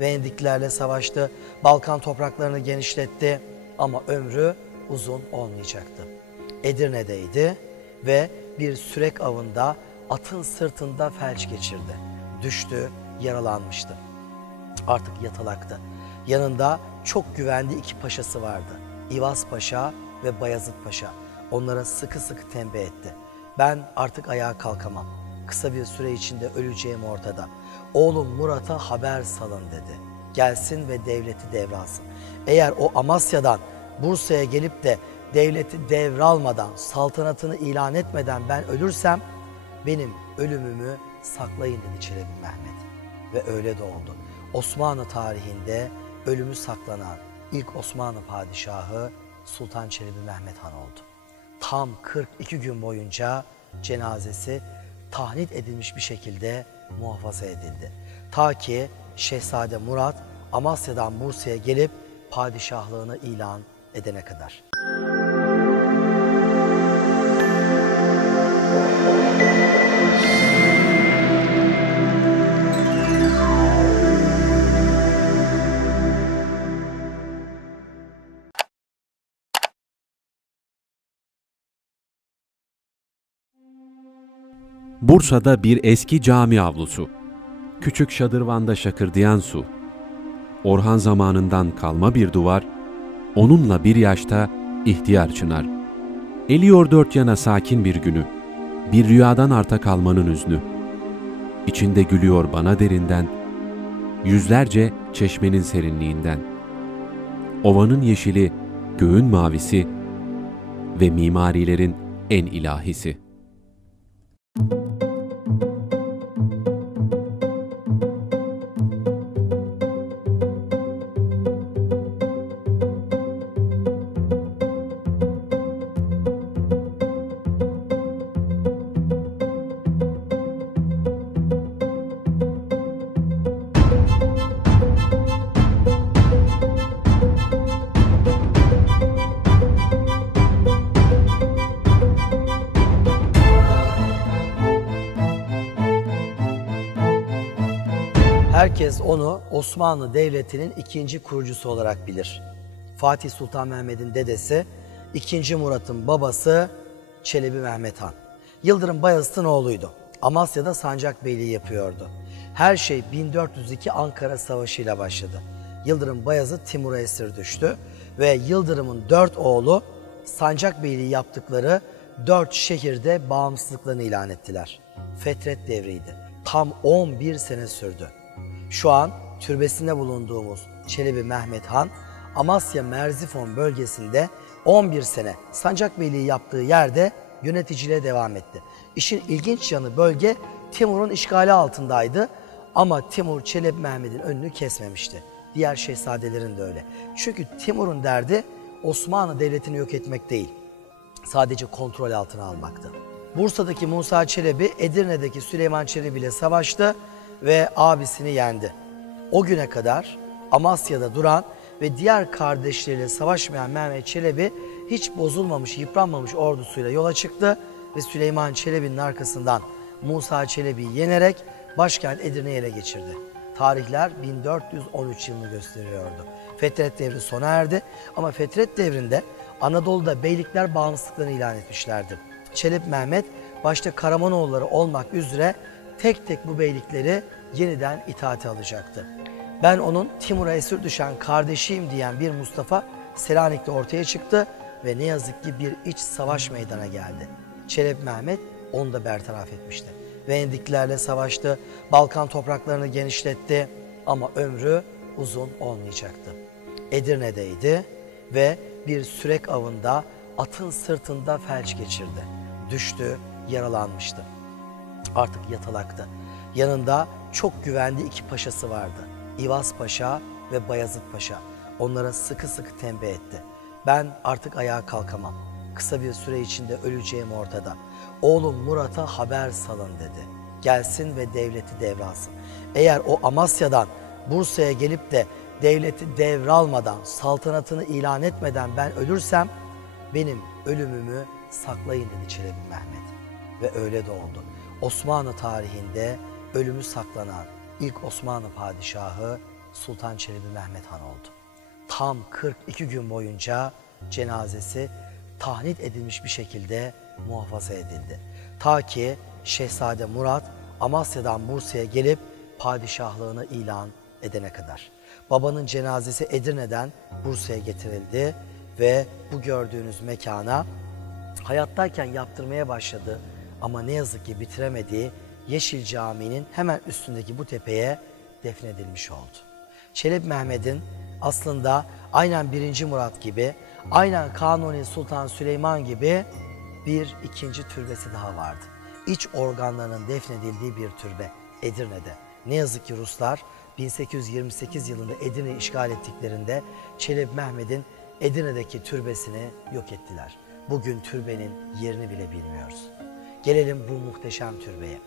Venediklilerle savaştı, Balkan topraklarını genişletti ama ömrü uzun olmayacaktı. Edirne'deydi ve bir sürek avında atın sırtında felç geçirdi. Düştü, yaralanmıştı. Artık yatalaktı. Yanında çok güvendiği iki paşası vardı. İvaz Paşa ve Bayezid Paşa. Onlara sıkı sıkı tembih etti. Ben artık ayağa kalkamam. Kısa bir süre içinde öleceğim ortada. Oğlum Murat'a haber salın dedi. Gelsin ve devleti devralsın. Eğer o Amasya'dan Bursa'ya gelip de devleti devralmadan, saltanatını ilan etmeden ben ölürsem benim ölümümü saklayın dedi Çelebi Mehmet. Ve öyle de oldu. Osmanlı tarihinde ölümü saklanan ilk Osmanlı padişahı Sultan Çelebi Mehmet Han oldu. Tam 42 gün boyunca cenazesi tahnit edilmiş bir şekilde muhafaza edildi. Ta ki Şehzade Murat Amasya'dan Bursa'ya gelip padişahlığını ilan edene kadar. Bursa'da bir eski cami avlusu. Küçük şadırvanda şakırdayan su. Orhan zamanından kalma bir duvar, onunla bir yaşta ihtiyar çınar. Eliyor dört yana sakin bir günü, bir rüyadan arta kalmanın üznü. İçinde gülüyor bana derinden, yüzlerce çeşmenin serinliğinden. Ovanın yeşili, göğün mavisi ve mimarilerin en ilahisi. Herkes onu Osmanlı Devleti'nin ikinci kurucusu olarak bilir. Fatih Sultan Mehmet'in dedesi, 2. Murat'ın babası Çelebi Mehmet Han. Yıldırım Bayezid'in oğluydu. Amasya'da sancakbeyliği yapıyordu. Her şey 1402 Ankara Savaşı ile başladı. Yıldırım Bayezid Timur'a esir düştü ve Yıldırım'ın 4 oğlu sancakbeyliği yaptıkları 4 şehirde bağımsızlıklarını ilan ettiler. Fetret devriydi. Tam 11 sene sürdü. Şu an türbesinde bulunduğumuz Çelebi Mehmet Han, Amasya Merzifon bölgesinde 11 sene sancakbeyliği yaptığı yerde yöneticiliğe devam etti. İşin ilginç yanı bölge Timur'un işgali altındaydı ama Timur Çelebi Mehmet'in önünü kesmemişti. Diğer şehzadelerin de öyle. Çünkü Timur'un derdi Osmanlı Devleti'ni yok etmek değil, sadece kontrol altına almaktı. Bursa'daki Musa Çelebi, Edirne'deki Süleyman Çelebi ile savaştı ve abisini yendi. O güne kadar Amasya'da duran ve diğer kardeşleriyle savaşmayan Mehmet Çelebi hiç bozulmamış, yıpranmamış ordusuyla yola çıktı ve Süleyman Çelebi'nin arkasından Musa Çelebi'yi yenerek başkent Edirne'yi ele geçirdi. Tarihler 1413 yılını gösteriyordu. Fetret devri sona erdi ama Fetret devrinde Anadolu'da beylikler bağımsızlıklarını ilan etmişlerdi. Çelebi Mehmet başta Karamanoğulları olmak üzere tek tek bu beylikleri yeniden itaate alacaktı. Ben onun Timur'a esir düşen kardeşiyim diyen bir Mustafa Selanik'te ortaya çıktı ve ne yazık ki bir iç savaş meydana geldi. Çelebi Mehmet onu da bertaraf etmişti. Venediklilerle savaştı, Balkan topraklarını genişletti ama ömrü uzun olmayacaktı. Edirne'deydi ve bir sürek avında atın sırtında felç geçirdi. Düştü, yaralanmıştı. Artık yatalaktı. Yanında çok güvendiği iki paşası vardı. İvaz Paşa ve Bayezid Paşa. Onlara sıkı sıkı tembih etti. Ben artık ayağa kalkamam. Kısa bir süre içinde öleceğim ortada. Oğlum Murat'a haber salın dedi. Gelsin ve devleti devralsın. Eğer o Amasya'dan Bursa'ya gelip de devleti devralmadan, saltanatını ilan etmeden ben ölürsem benim ölümümü saklayın dedi Çelebi Mehmet. Ve öyle de oldu. Osmanlı tarihinde ölümü saklanan ilk Osmanlı padişahı Sultan Çelebi Mehmet Han oldu. Tam 42 gün boyunca cenazesi tahnit edilmiş bir şekilde muhafaza edildi. Ta ki Şehzade Murat Amasya'dan Bursa'ya gelip padişahlığını ilan edene kadar. Babanın cenazesi Edirne'den Bursa'ya getirildi ve bu gördüğünüz mekana hayattayken yaptırmaya başladı ama ne yazık ki bitiremediği Yeşil Camii'nin hemen üstündeki bu tepeye defnedilmiş oldu. Çelebi Mehmet'in aslında aynen 1. Murat gibi, aynen Kanuni Sultan Süleyman gibi bir ikinci türbesi daha vardı. İç organlarının defnedildiği bir türbe Edirne'de. Ne yazık ki Ruslar 1828 yılında Edirne'yi işgal ettiklerinde Çelebi Mehmet'in Edirne'deki türbesini yok ettiler. Bugün türbenin yerini bile bilmiyoruz. Gelelim bu muhteşem türbeye.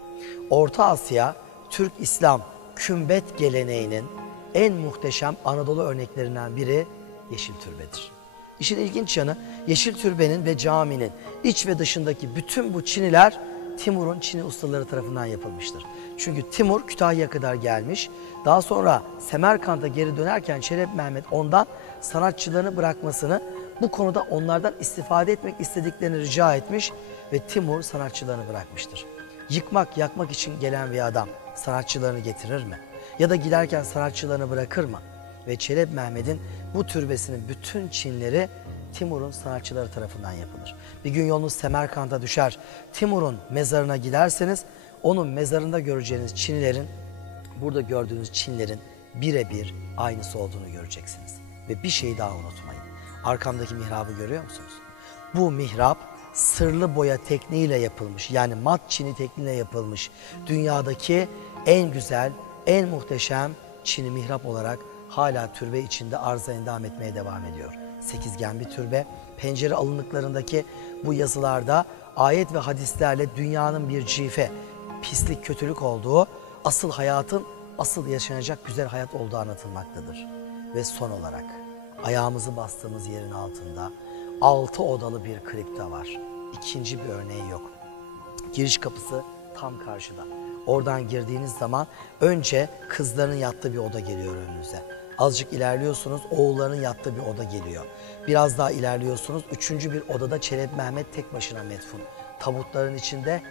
Orta Asya, Türk-İslam kümbet geleneğinin en muhteşem Anadolu örneklerinden biri Yeşil Türbe'dir. İşin ilginç yanı Yeşil Türbe'nin ve caminin iç ve dışındaki bütün bu çiniler Timur'un Çini ustaları tarafından yapılmıştır. Çünkü Timur Kütahya'ya kadar gelmiş. Daha sonra Semerkant'a geri dönerken Çelebi Mehmet ondan sanatçılarını bırakmasını, bu konuda onlardan istifade etmek istediklerini rica etmiş ve Timur sanatçılarını bırakmıştır. Yıkmak, yakmak için gelen bir adam sanatçılarını getirir mi? Ya da giderken sanatçılarını bırakır mı? Ve Çelebi Mehmet'in bu türbesinin bütün çinleri Timur'un sanatçıları tarafından yapılır. Bir gün yolunuz Semerkant'a düşer, Timur'un mezarına giderseniz onun mezarında göreceğiniz çinilerin, burada gördüğünüz çinlerin birebir aynısı olduğunu göreceksiniz. Ve bir şeyi daha unutmayın. Arkamdaki mihrabı görüyor musunuz? Bu mihrap sırlı boya tekniğiyle yapılmış, yani mat çini tekniğiyle yapılmış. Dünyadaki en güzel, en muhteşem çini mihrap olarak hala türbe içinde arıza endam etmeye devam ediyor. Sekizgen bir türbe. Pencere alınlıklarındaki bu yazılarda ayet ve hadislerle dünyanın bir cife, pislik, kötülük olduğu, asıl hayatın, asıl yaşanacak güzel hayat olduğu anlatılmaktadır. Ve son olarak ayağımızı bastığımız yerin altında 6 odalı bir kripta var. İkinci bir örneği yok. Giriş kapısı tam karşıda. Oradan girdiğiniz zaman önce kızların yattığı bir oda geliyor önünüze. Azıcık ilerliyorsunuz, oğulların yattığı bir oda geliyor. Biraz daha ilerliyorsunuz, 3. bir odada Çelebi Mehmet tek başına metfun. Tabutların içinde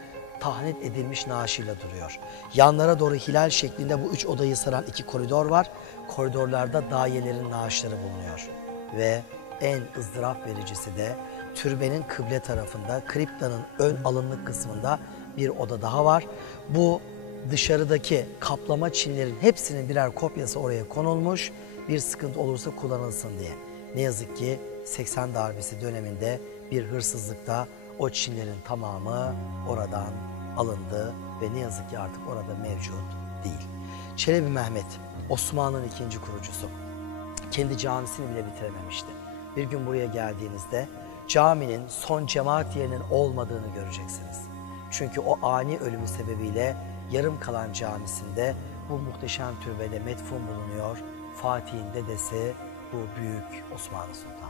tahnit edilmiş naaşıyla duruyor. Yanlara doğru hilal şeklinde bu 3 odayı saran 2 koridor var. Koridorlarda dayelerin naaşları bulunuyor. Ve en ızdırap vericisi de türbenin kıble tarafında, kriptanın ön alınlık kısmında bir oda daha var. Bu dışarıdaki kaplama çinlerin hepsinin birer kopyası oraya konulmuş. Bir sıkıntı olursa kullanılsın diye. Ne yazık ki 80 darbesi döneminde bir hırsızlıkta o çinlerin tamamı oradan alındı ve ne yazık ki artık orada mevcut değil. Çelebi Mehmet, Osmanlı'nın ikinci kurucusu. Kendi camisini bile bitirememişti. Bir gün buraya geldiğinizde caminin son cemaat yerinin olmadığını göreceksiniz. Çünkü o ani ölümü sebebiyle yarım kalan camisinde bu muhteşem türbede metfun bulunuyor. Fatih'in dedesi bu büyük Osmanlı Sultanı.